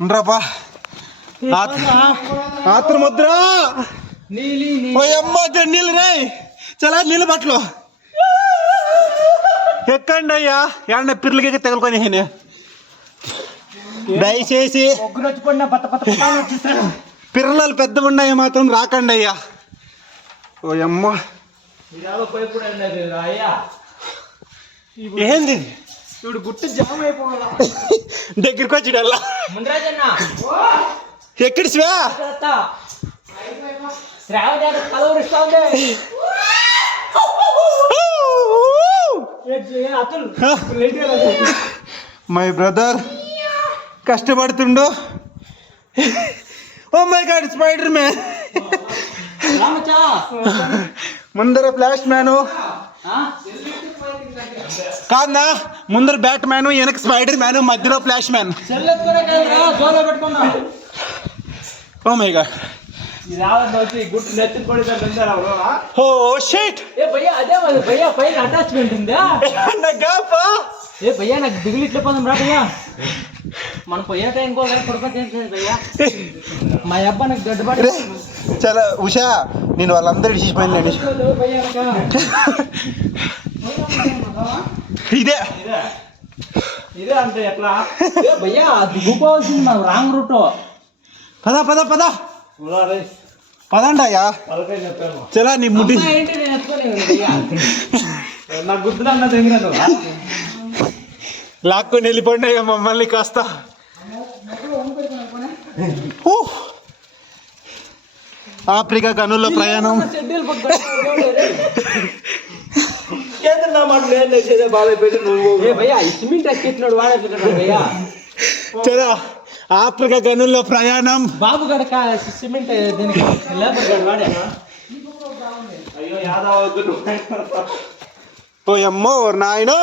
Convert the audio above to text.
ఉండరాపా ఆత్ర ముద్ర అమ్మ నీళ్ళు రే చాలా నీళ్ళు బట్టలు ఎక్కండి అయ్యా ఏమన్నా పిర్లకి తగులుకొని దయచేసి పిర్రలు పెద్దగా ఉన్నాయి మాత్రం రాకండి అయ్యా. ఓ అమ్మ ఏంది ఇప్పుడు గుట్టు జామ్ అయిపోవాలా దగ్గరికి వచ్చాడల్లా ఎక్కడి స్వా మై బ్రదర్ కష్టపడుతుండు. Oh my God Spider-Man ముందర ఫ్లాష్ మ్యాను కాదా ముందర బ్యాట్ మ్యాన్ వెనక స్పైడర్ మ్యాన్ మధ్యలో Flash Man. Oh my God oh shit attachment ఉందా భయ్యా నాకు దిగులు ఇట్లా పోదాం రా భయ్యా మనం పోయే టైం భయ్యా మా అబ్బా నాకు గడ్డపడి చాలా ఉషా నేను వాళ్ళందరూ తీసిపోయిందండి. ఇదే ఇదే అంటే ఎట్లా భయ్యా దిగుపోవాల్సింది మనం రాంగ్ రూట్. పద పద పద పదండి అయ్యా చలా నీ ముడి నాకు గుర్తులు అన్నది ఏంటో లాక్కొని వెళ్ళిపోండి అయ్యా మమ్మల్ని కాస్త. ఆఫ్రికా గనుల్లో ప్రయాణం చలా ఆఫ్రికా గనుల్లో ప్రయాణం. బాబు గడక సిమెంట్ దీనికి లేబర్ గడ వాడా ఓ అమ్మో నాయనో